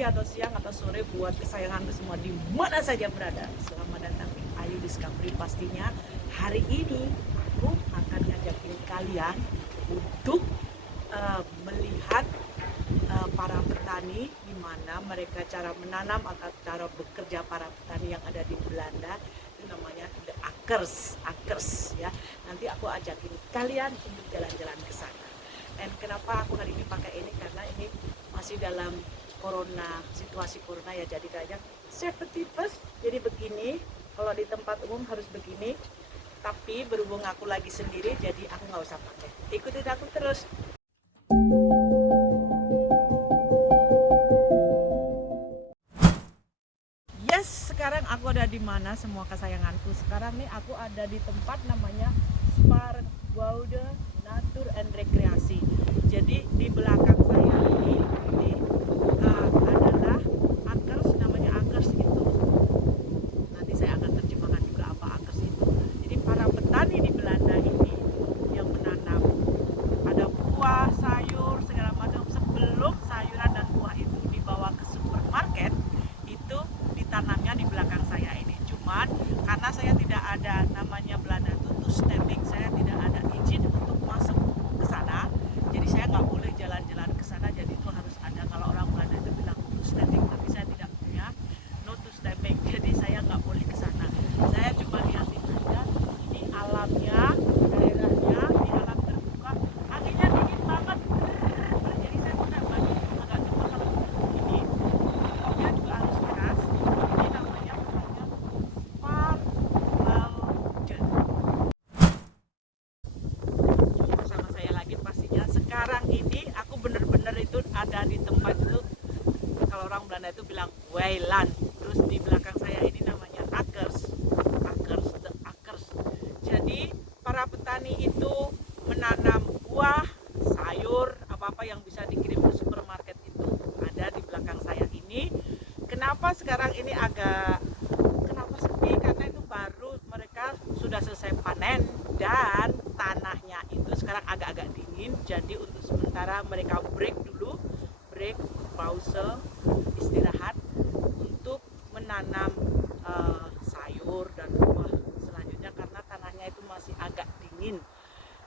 pagi atau siang atau sore buat kesayanganku semua di mana saja berada. Selamat datang di Ayu Discovery. Pastinya hari ini aku akan ngajakin kalian untuk melihat para petani, gimana mereka cara menanam atau cara bekerja para petani yang ada di Belanda. Itu namanya the akers ya. Nanti aku ajakin kalian untuk jalan-jalan ke sana. Dan kenapa aku hari ini pakai ini, karena ini masih dalam corona, situasi corona ya, jadi kayaknya safety first. Jadi begini, kalau di tempat umum harus begini, tapi berhubung aku lagi sendiri jadi aku nggak usah pakai. Ikutin aku terus. Yes, sekarang aku ada di mana semua kesayanganku. Sekarang nih aku ada di tempat namanya Spaargoude Natuur en Rekreasi. Jadi di belakang saya ini adalah akers, namanya akers itu. Nanti saya akan terjemahkan juga apa akers itu. Jadi para petani di Belanda ini yang menanam ada buah, sayur, segala macam. Sebelum sayuran dan buah itu dibawa ke supermarket, itu ditanamnya di belakang saya ini. Cuman karena saya tidak ada, namanya Belanda itu toestemming, saya tidak ada izin untuk masuk ke sana. Jadi saya nggak boleh jalan-jalan ke sana. Jadi itu harus ada, kalau orang Belanda itu bilang toestemming, tapi saya tidak punya no toestemming. Jadi saya nggak boleh ke sana. Saya cuma lihatin aja di alamnya, daerahnya, di alam terbuka. Anginnya dingin banget. Jadi saya pakai baju agak tebal kalau ini. Pohonnya juga harus keras. Ini namanya pohonnya Spaargoude. Sama saya lagi pastinya. Sekarang ini aku bener-bener itu ada di tempat itu, kalau orang Belanda itu bilang weiland. Terus di belakang saya ini namanya akers, the akers. Jadi para petani itu menanam buah, sayur, apa-apa yang bisa dikirim ke supermarket itu ada di belakang saya ini. Kenapa sekarang ini kenapa sepi? Karena itu baru mereka sudah selesai panen dan tanahnya itu sekarang agak-agak dingin. Jadi untuk sementara mereka break, pause, istirahat untuk menanam sayur dan buah selanjutnya karena tanahnya itu masih agak dingin.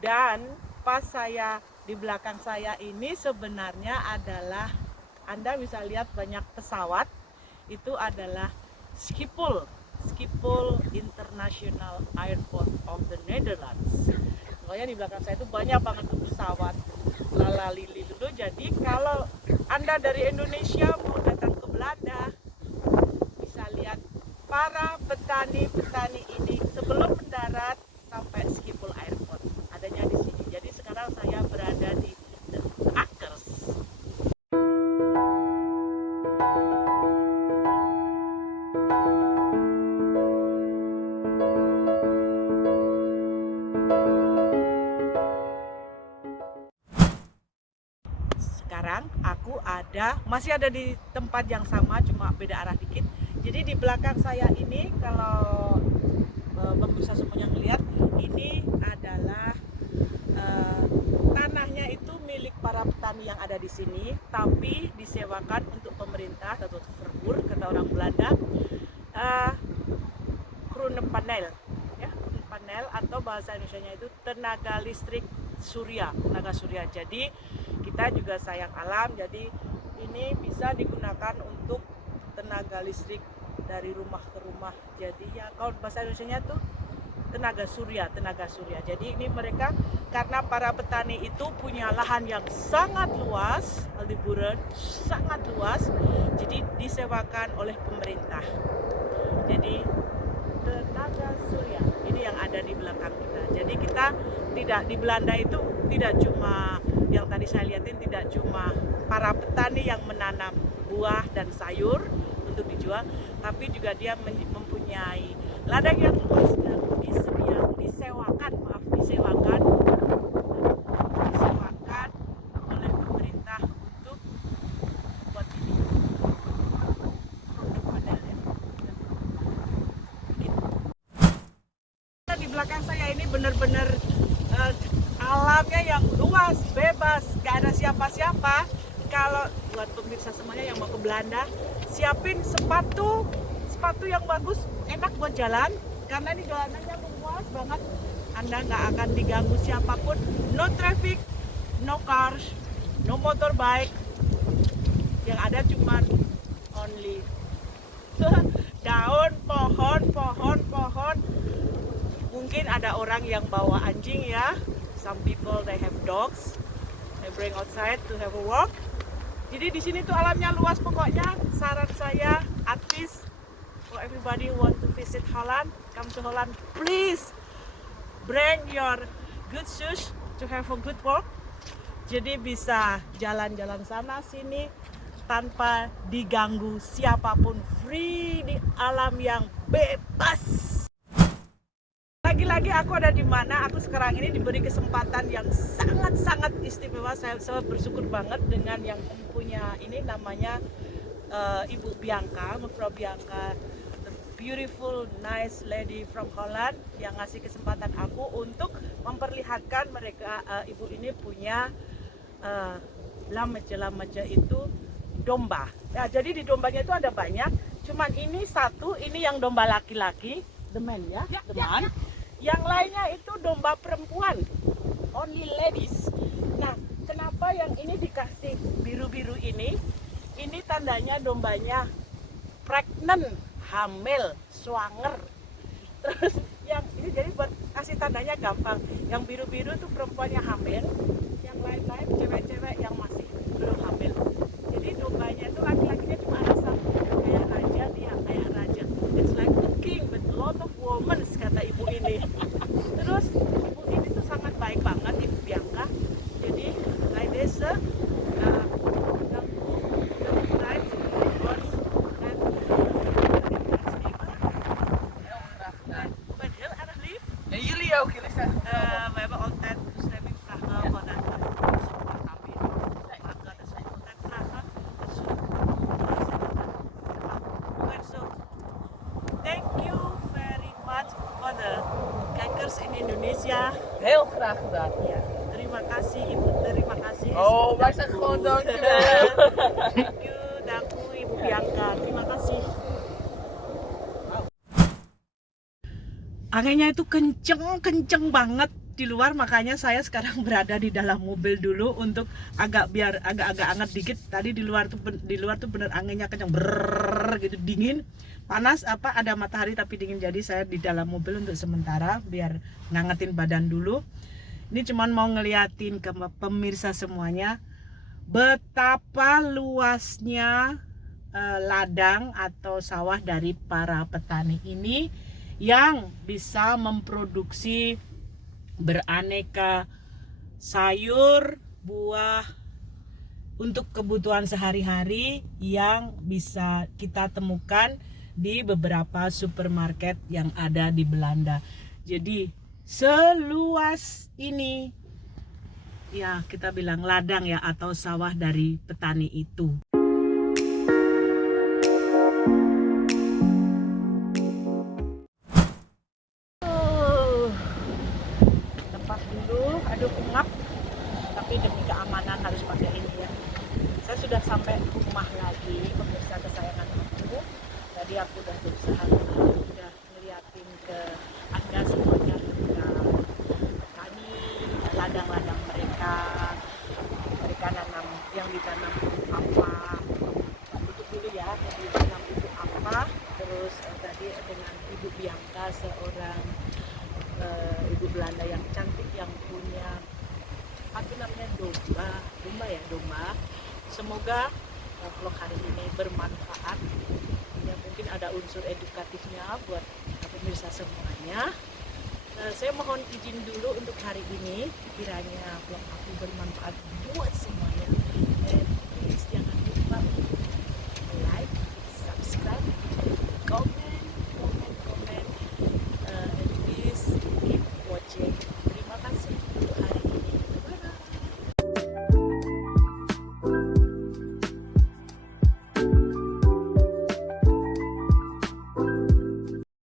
Dan pas saya di belakang saya ini sebenarnya adalah, Anda bisa lihat banyak pesawat, itu adalah Schiphol International Airport of the Netherlands. Pokoknya di belakang saya itu banyak banget tuh pesawat lalalili dulu. Jadi kalau Anda dari Indonesia mau datang ke Belanda, bisa lihat para petani ini sebelum mendarat sampai Schiphol Airport. Adanya di sini. Jadi sekarang saya berada di The Akers. Sekarang aku masih ada di tempat yang sama, cuma beda arah dikit. Jadi di belakang saya ini, kalau pemirsa semuanya ngelihat, ini adalah tanahnya itu milik para petani yang ada di sini, tapi disewakan untuk pemerintah atau verbur, kata orang Belanda, Groenepanel, ya, panel atau bahasa Indonesianya itu tenaga listrik surya, tenaga surya. Jadi kita juga sayang alam, jadi ini bisa digunakan untuk tenaga listrik dari rumah ke rumah. Jadi ya kalau bahasa Indonesianya tuh tenaga surya. Jadi ini mereka, karena para petani itu punya lahan yang sangat luas, liburan sangat luas, jadi disewakan oleh pemerintah. Jadi tenaga surya ini yang ada di belakang kita. Jadi kita tidak di Belanda itu tidak cuma yang tadi saya lihatin, tidak cuma para petani yang menanam buah dan sayur untuk dijual, tapi juga dia mempunyai ladang yang luas dan disewakan oleh pemerintah untuk buat ini panel ya. Di belakang saya ini benar-benar alamnya yang luas, bebas, gak ada siapa-siapa. kalau buat pemirsa semuanya yang mau ke Belanda, siapin sepatu yang bagus, enak buat jalan, karena ini jalanannya luas banget. Anda nggak akan diganggu siapapun, no traffic, no cars, no motorbike, yang ada cuman only daun, pohon. Mungkin ada orang yang bawa anjing ya. Some people they have dogs, they bring outside to have a walk. Jadi di sini tuh alamnya luas pokoknya. Saran saya, advice for everybody who want to visit Holland, come to Holland, please bring your good shoes to have a good walk. Jadi bisa jalan-jalan sana sini tanpa diganggu siapapun, free di alam yang bebas. Lagi-lagi aku ada di mana? Aku sekarang ini diberi kesempatan yang sangat-sangat istimewa. Saya bersyukur banget dengan yang punya ini, namanya Ibu Bianca, Mevrouw Bianca, the beautiful, nice lady from Holland, yang ngasih kesempatan aku untuk memperlihatkan mereka. Ibu ini punya lamece itu domba. Ya, jadi di dombanya itu ada banyak. Cuman ini satu, ini yang domba laki-laki, the man ya, the man. Yang lainnya itu domba perempuan, only ladies. Nah, kenapa yang ini dikasih biru-biru ini? Ini tandanya dombanya pregnant, hamil, swanger. Terus yang ini jadi buat kasih tandanya gampang. Yang biru-biru itu perempuannya hamil, yang lain-lain cewek-cewek yang masih belum hamil. Jadi dombanya itu laki-lakinya cuma ada satu, kayak raja, dia kayak raja. It's like a king with a lot of women, kata ibu ini. Terus ibu ini tuh sangat baik banget, Ibu Bianca. Jadi like this, we hebben altijd bestemmingvragen van het thank you very much for the kijkers in Indonesia. Heel graag gedaan. Ja, terima kasih Ibu, terima kasih. Oh, wij zeggen gewoon dankjewel. Thank you, danku Ibu Bianca, terima kasih. Anginnya itu kenceng banget di luar, makanya saya sekarang berada di dalam mobil dulu untuk agak anget dikit. Tadi di luar tuh bener anginnya kenceng, brrrr gitu, dingin, panas, ada matahari tapi dingin. Jadi saya di dalam mobil untuk sementara biar ngangetin badan dulu. Ini cuman mau ngeliatin ke pemirsa semuanya betapa luasnya ladang atau sawah dari para petani ini yang bisa memproduksi beraneka sayur, buah untuk kebutuhan sehari-hari yang bisa kita temukan di beberapa supermarket yang ada di Belanda. Jadi seluas ini ya kita bilang ladang ya, atau sawah dari petani itu. Aduh, ngap, tapi demi keamanan harus pakai ini ya. Saya sudah sampai rumah lagi, pemirsa kesayangan aku. Tadi aku udah berusaha, udah ngeliatin ke Anda semuanya, ke petani, ladang-ladang mereka nanam, yang ditanam apa, tutup dulu ya, yang ditanam itu apa. Terus tadi dengan Ibu Bianca, seorang ibu Belanda yang cantik, yang punya domba. Semoga vlog hari ini bermanfaat ya, mungkin ada unsur edukatifnya buat pemirsa semuanya. Saya mohon izin dulu untuk hari ini, kiranya vlog aku bermanfaat buat semuanya. Please jangan lupa